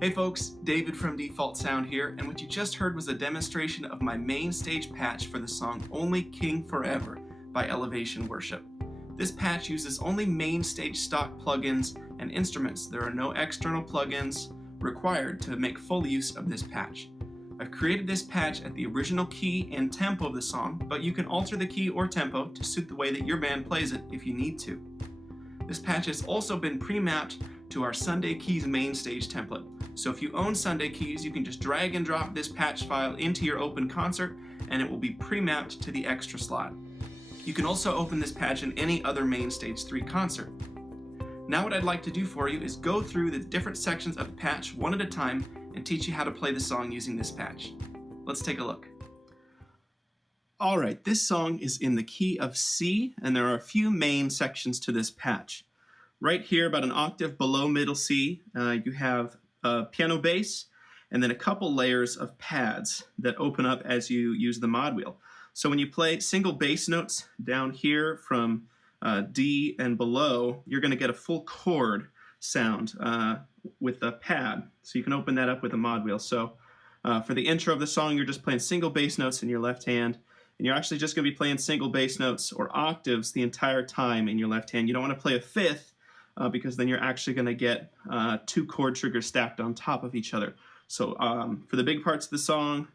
Hey folks, David from Default Sound here, and what you just heard was a demonstration of my MainStage patch for the song Only King Forever by Elevation Worship. This patch uses only MainStage stock plugins and instruments. There are no external plugins required to make full use of this patch. I've created this patch at the original key and tempo of the song, but you can alter the key or tempo to suit the way that your band plays it if you need to. This patch has also been pre-mapped to our Sunday Keys MainStage template. So if you own Sunday Keys, you can just drag and drop this patch file into your open concert and it will be pre-mapped to the extra slot. You can also open this patch in any other MainStage 3 concert. Now what I'd like to do for you is go through the different sections of the patch one at a time and teach you how to play the song using this patch. Let's take a look. Alright, this song is in the key of C, and there are a few main sections to this patch. Right here, about an octave below middle C, you have a piano bass, and then a couple layers of pads that open up as you use the mod wheel. So when you play single bass notes down here from D and below, you're going to get a full chord sound with a pad. So you can open that up with a mod wheel. So for the intro of the song, you're just playing single bass notes in your left hand, and you're actually just going to be playing single bass notes or octaves the entire time in your left hand. You don't want to play a fifth because then you're actually going to get two chord triggers stacked on top of each other. So for the big parts of the song,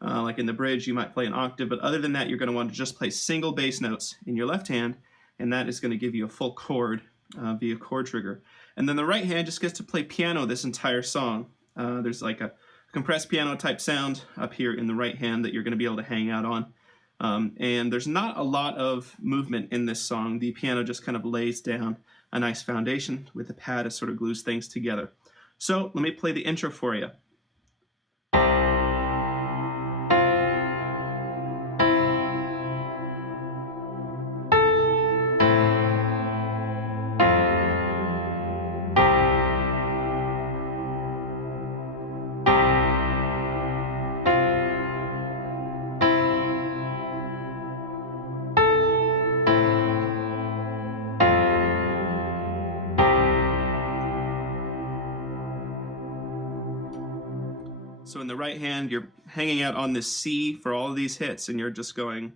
like in the bridge, you might play an octave, but other than that, you're going to want to just play single bass notes in your left hand, and that is going to give you a full chord via chord trigger. And then the right hand just gets to play piano this entire song. There's like a compressed piano type sound up here in the right hand that you're going to be able to hang out on. And there's not a lot of movement in this song. The piano just kind of lays down a nice foundation with the pad that sort of glues things together. So let me play the intro for you. So in the right hand, you're hanging out on this C for all of these hits, and you're just going.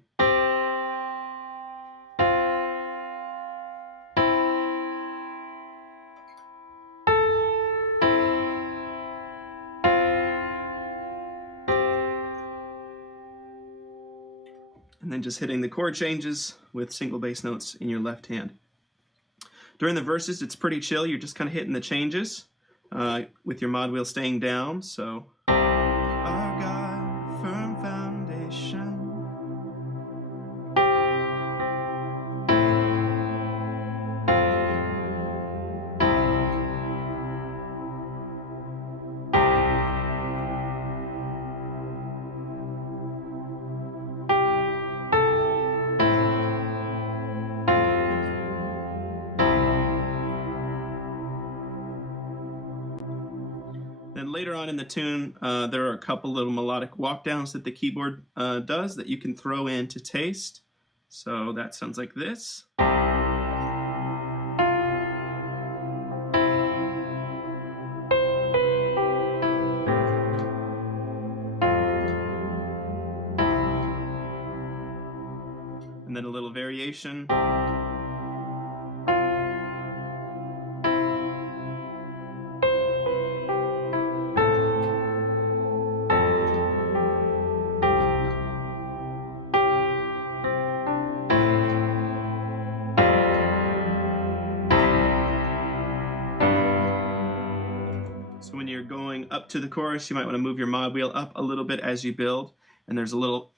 And then just hitting the chord changes with single bass notes in your left hand. During the verses, it's pretty chill. You're just kind of hitting the changes with your mod wheel staying down. So. Then later on in the tune, there are a couple little melodic walk downs that the keyboard does that you can throw in to taste. So that sounds like this. And then a little variation. So when you're going up to the chorus, you might want to move your mod wheel up a little bit as you build, and there's a little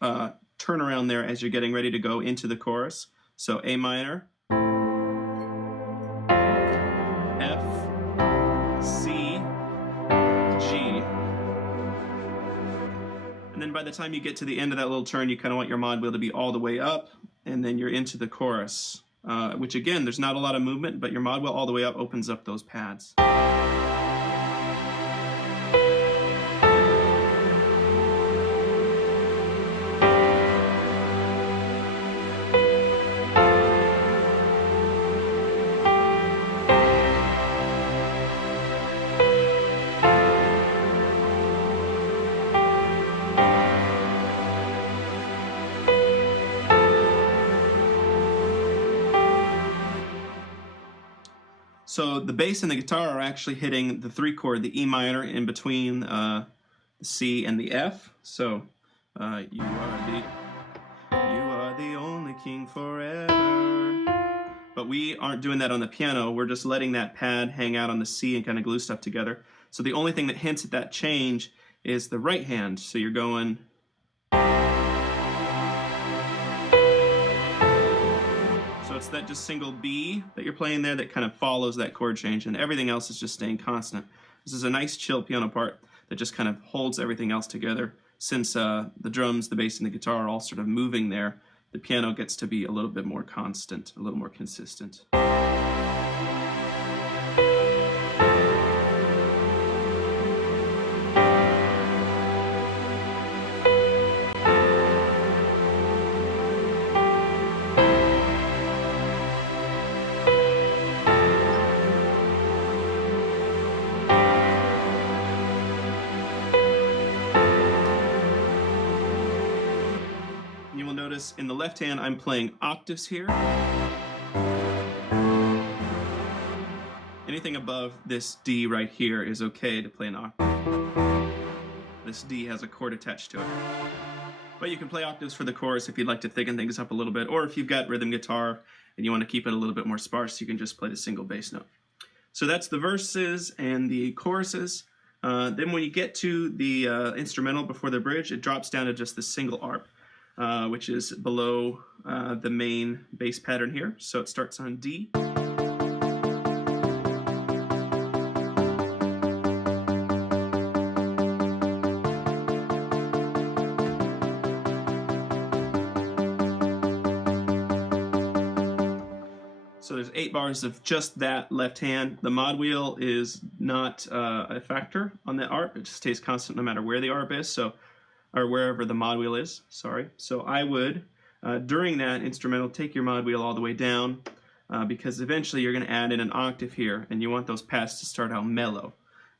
turnaround there as you're getting ready to go into the chorus. So A minor, F, C, G. And then by the time you get to the end of that little turn, you kind of want your mod wheel to be all the way up, and then you're into the chorus, which again, there's not a lot of movement, but your mod wheel all the way up opens up those pads. So the bass and the guitar are actually hitting the 3 chord, the E minor, in between the C and the F. So you are the only king forever. But we aren't doing that on the piano. We're just letting that pad hang out on the C and kind of glue stuff together. So the only thing that hints at that change is the right hand. So you're going. So it's that just single B that you're playing there that kind of follows that chord change, and everything else is just staying constant. This is a nice chill piano part that just kind of holds everything else together. Since the drums, the bass, and the guitar are all sort of moving there, the piano gets to be a little bit more constant, a little more consistent. You will notice in the left hand I'm playing octaves here. Anything above this D right here is okay to play an octave. This D has a chord attached to it. But you can play octaves for the chorus if you'd like to thicken things up a little bit, or if you've got rhythm guitar and you want to keep it a little bit more sparse, you can just play the single bass note. So that's the verses and the choruses. Then when you get to the instrumental before the bridge, it drops down to just the single arp, which is below the main bass pattern here. So it starts on D. So there's 8 bars of just that left hand. The mod wheel is not a factor on that arp. It just stays constant no matter where the arp is, or wherever the mod wheel is, sorry. So I would, during that instrumental, take your mod wheel all the way down, because eventually you're going to add in an octave here, and you want those pads to start out mellow.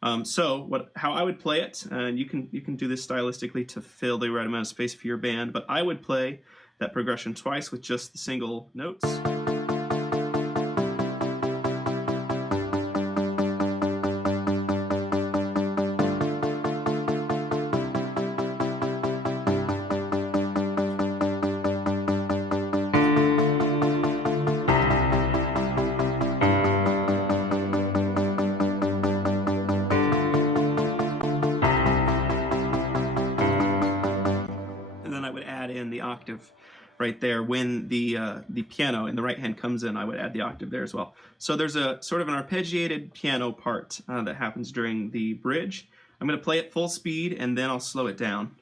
How I would play it, and you can do this stylistically to fill the right amount of space for your band, but I would play that progression twice with just the single notes. In the octave right there. When the piano in the right hand comes in, I would add the octave there as well. So there's a sort of an arpeggiated piano part that happens during the bridge. I'm going to play it full speed and then I'll slow it down.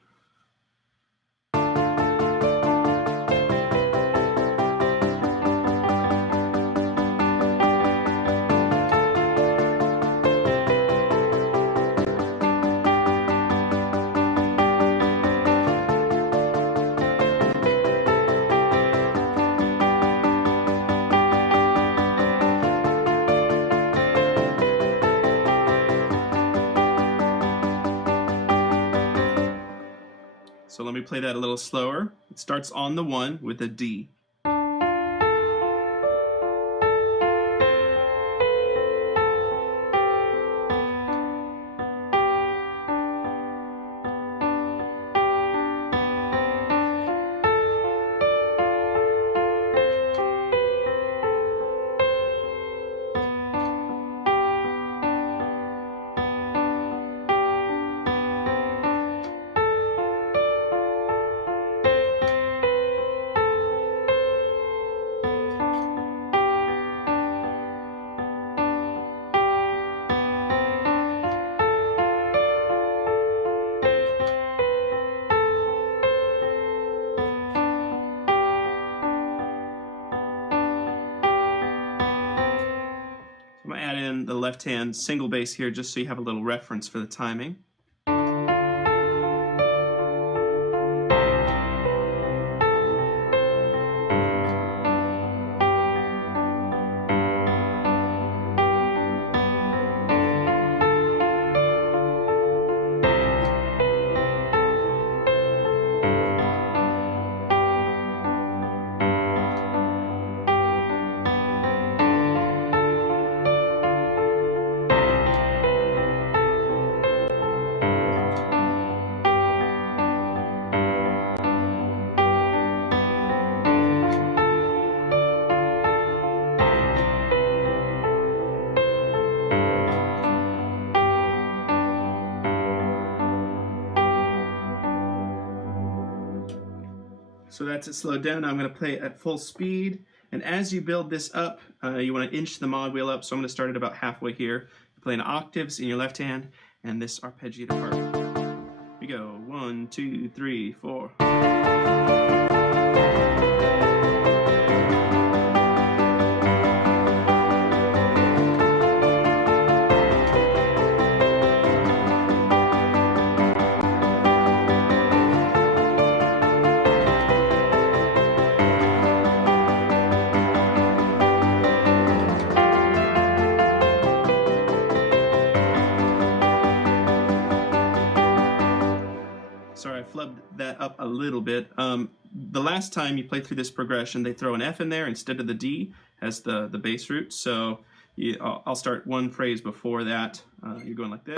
So let me play that a little slower. It starts on the 1 with a D. I'm going to add in the left hand single bass here just so you have a little reference for the timing. So that's it slowed down. Now I'm going to play it at full speed. And as you build this up, you want to inch the mod wheel up. So I'm going to start it about halfway here. You're playing octaves in your left hand and this arpeggiated part. Here we go. 1, 2, 3, 4. Sorry, I flubbed that up a little bit. The last time you play through this progression, they throw an F in there instead of the D as the bass root. So I'll start one phrase before that. You're going like this.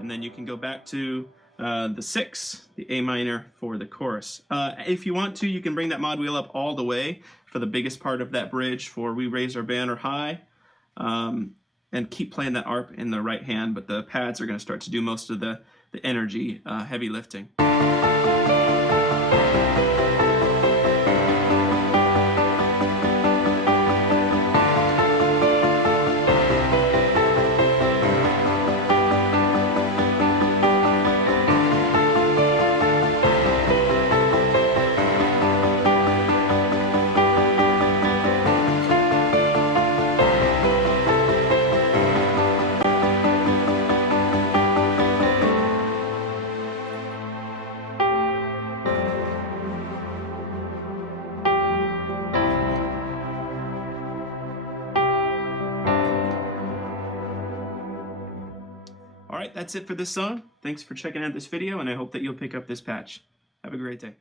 And then you can go back to the 6, the A minor for the chorus. If you want to, you can bring that mod wheel up all the way for the biggest part of that bridge for We Raise Our Banner High, and keep playing that arp in the right hand, but the pads are going to start to do most of the energy, heavy lifting. All right, that's it for this song. Thanks for checking out this video, and I hope that you'll pick up this patch. Have a great day.